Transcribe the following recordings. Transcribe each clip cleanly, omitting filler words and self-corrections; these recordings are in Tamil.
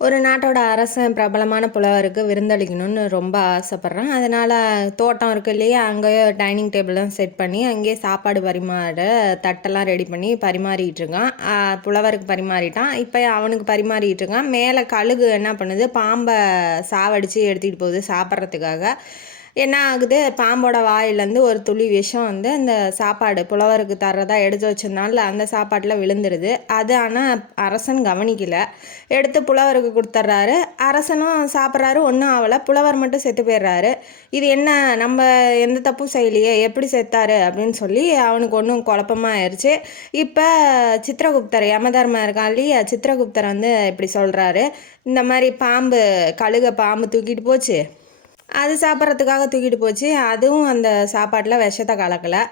ஒரு நாட்டோட அரசன் பிரபலமான புலவருக்கு விருந்தளிக்கணும்னு ரொம்ப ஆசைப்பட்றான். அதனால் தோட்டம் இருக்கு இல்லையா, அங்கேயே டைனிங் டேபிள்லாம் செட் பண்ணி அங்கேயே சாப்பாடு பரிமாற தட்டெல்லாம் ரெடி பண்ணி பரிமாறிட்டு இருக்கான். புலவருக்கு பரிமாறிட்டான். இப்போ அவனுக்கு பரிமாறிட்டு இருக்கான். மேலே கழுகு என்ன பண்ணுது, பாம்பை சாவடித்து எடுத்துகிட்டு போகுது சாப்பிட்றதுக்காக. என்ன ஆகுது, பாம்போட வாயிலேருந்து ஒரு துளி விஷம் வந்து அந்த சாப்பாடு புலவருக்கு தர்றதா எடுத்து வச்சிருந்தால அந்த சாப்பாட்டில் விழுந்துருது. அது ஆனால் அரசன் கவனிக்கலை. எடுத்து புலவருக்கு கொடுத்துட்றாரு. அரசனும் சாப்பிட்றாரு, ஒன்றும் ஆகலை. புலவர் மட்டும் செத்து போயிடுறாரு. இது என்ன, நம்ம எந்த தப்பும் செய்யலையே, எப்படி செத்தாரு அப்படின்னு சொல்லி அவனுக்கு ஒன்றும் குழப்பமாக ஆயிடுச்சு. இப்போ சித்திரகுப்தர் யமதர்மன் இருக்கான் இல்லையா, சித்திரகுப்தர் வந்து இப்படி சொல்கிறாரு, இந்த மாதிரி கழுகை பாம்பு தூக்கிட்டு போச்சு, அது சாப்பிட்றதுக்காக தூக்கிட்டு போச்சு. அதுவும் அந்த சாப்பாட்டில் விஷத்தை கலக்கலை.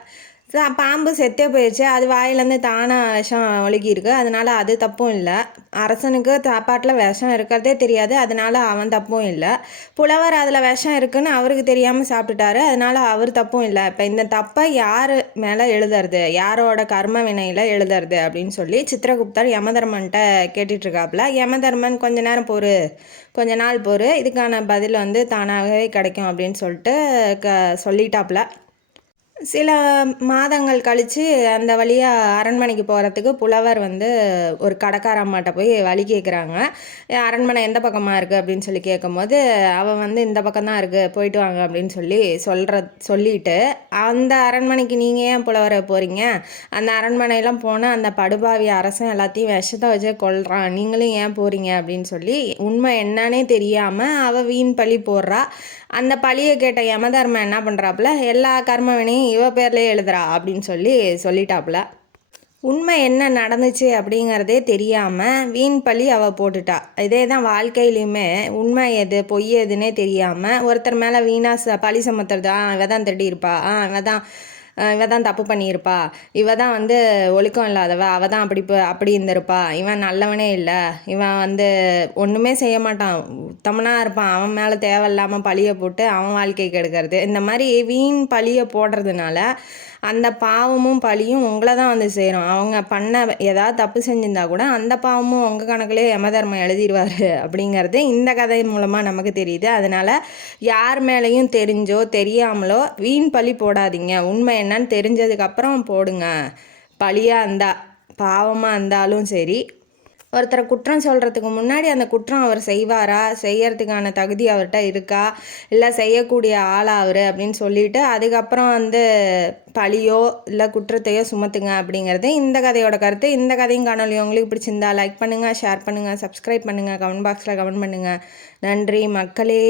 பாம்பு செத்தே போயிடுச்சு. அது வாயிலேருந்து தானாக விஷம் ஒழுகியிருக்கு. அதனால் அது தப்பும் இல்லை. அரசனுக்கு சாப்பாட்டில் விஷம் இருக்கிறதே தெரியாது. அதனால் அவன் தப்பும் இல்லை. புலவர் அதில் விஷம் இருக்குன்னு அவருக்கு தெரியாமல் சாப்பிட்டுட்டாரு. அதனால் அவர் தப்பும் இல்லை. இப்போ இந்த தப்பை யார் மேலே எழுதுறது, யாரோட கர்ம வினையில் எழுதுறது அப்படின்னு சொல்லி சித்திரகுப்தர் யமதர்மன்ட்ட கேட்டுட்ருக்காப்புல. யமதர்மன் கொஞ்ச நாள் இதுக்கான பதில் வந்து தானாகவே கிடைக்கும் அப்படின்னு சொல்லிட்டு சொல்லிட்டாப்புல. சில மாதங்கள் கழித்து அந்த வழியாக அரண்மனைக்கு போகிறதுக்கு புலவர் வந்து ஒரு கடைக்கார அம்மாட்ட போய் வழி கேட்குறாங்க. அரண்மனை எந்த பக்கமாக இருக்குது அப்படின்னு சொல்லி கேட்கும்போது, அவள் வந்து இந்த பக்கம்தான் இருக்குது, போயிட்டு வாங்க அப்படின்னு சொல்லிட்டு, அந்த அரண்மனைக்கு நீங்கள் ஏன் புலவரை போகிறீங்க, அந்த அரண்மனையெல்லாம் போனால் அந்த படுபாவி அரசன் எல்லாத்தையும் விஷத்தை வச்சு கொல்றான், நீங்களும் ஏன் போகிறீங்க அப்படின்னு சொல்லி உண்மை என்னன்னே தெரியாமல் அவள் வீண் பழி போடுறா. அந்த பழியை கேட்ட யமதர்மன் என்ன பண்ணுறாப்புல, எல்லா கர்மவினையும் இவ பேர்லேயே எழுதுறா அப்படின்னு சொல்லிட்டாப்புல. உண்மை என்ன நடந்துச்சு அப்படிங்கிறதே தெரியாமல் வீண் பழி அவள் போட்டுட்டா. இதே தான் வாழ்க்கையிலையுமே உண்மை எது பொய் எதுன்னே தெரியாமல் ஒருத்தர் மேலே வீணாக பழி சுமத்துறது. இவ தான் திருடியிருப்பா, இவ தான் தப்பு பண்ணியிருப்பா, இவ தான் வந்து ஒழுக்கம் இல்லாதவ, அவள் தான் அப்படி இருந்திருப்பா, இவன் நல்லவனே இல்லை, இவன் வந்து ஒன்றுமே செய்ய மாட்டான், உத்தமனாக இருப்பான், அவன் மேலே தேவையில்லாமல் பழியை போட்டு அவன் வாழ்க்கை கெடுக்கிறது. இந்த மாதிரி வீண் பழியை போடுறதுனால அந்த பாவமும் பழியும் உங்களை தான் வந்து சேரும். அவங்க பண்ண ஏதாவது தப்பு செஞ்சிருந்தா கூட அந்த பாவமும் உங்கள் கணக்குலேயே யமதர்மம் எழுதிடுவார் அப்படிங்கிறது இந்த கதை மூலமாக நமக்கு தெரியுது. அதனால் யார் மேலேயும் தெரிஞ்சோ தெரியாமலோ வீண் பழி போடாதீங்க. உண்மை என்னன்னு தெரிஞ்சதுக்கப்புறம் போடுங்க. பழியாக இருந்தால், பாவமாக இருந்தாலும் சரி. ஒருத்தரை குற்றம் சொல்கிறதுக்கு முன்னாடி அந்த குற்றம் அவர் செய்வாரா, செய்யறதுக்கான தகுதி அவர்கிட்ட இருக்கா, இல்லை செய்யக்கூடிய ஆளா அவர் அப்படின்னு சொல்லிட்டு அதுக்கப்புறம் வந்து பழியோ இல்லை குற்றத்தையோ சுமத்துங்க அப்படிங்கிறது இந்த கதையோட கருத்து. இந்த கதையும் காணொலி உங்களுக்கு பிடிச்சிருந்தா லைக் பண்ணுங்கள், ஷேர் பண்ணுங்கள், சப்ஸ்கிரைப் பண்ணுங்கள், கமெண்ட் பாக்ஸில் கமெண்ட் பண்ணுங்கள். நன்றி மக்களே.